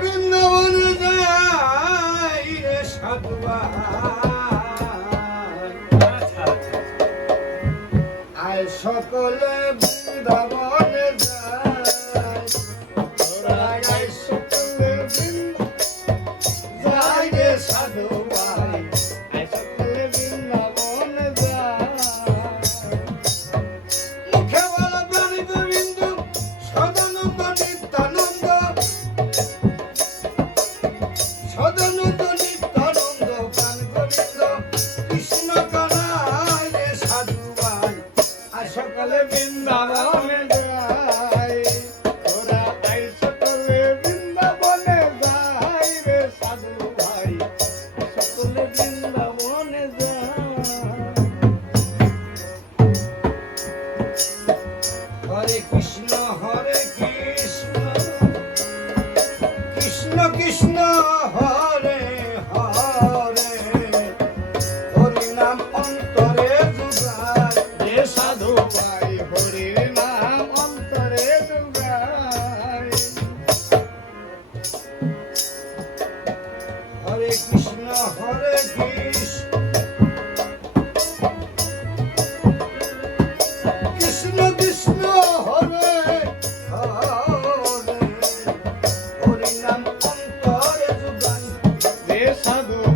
বৃন্দাবন যাই রে সাধুবার সকলে You. I don't know.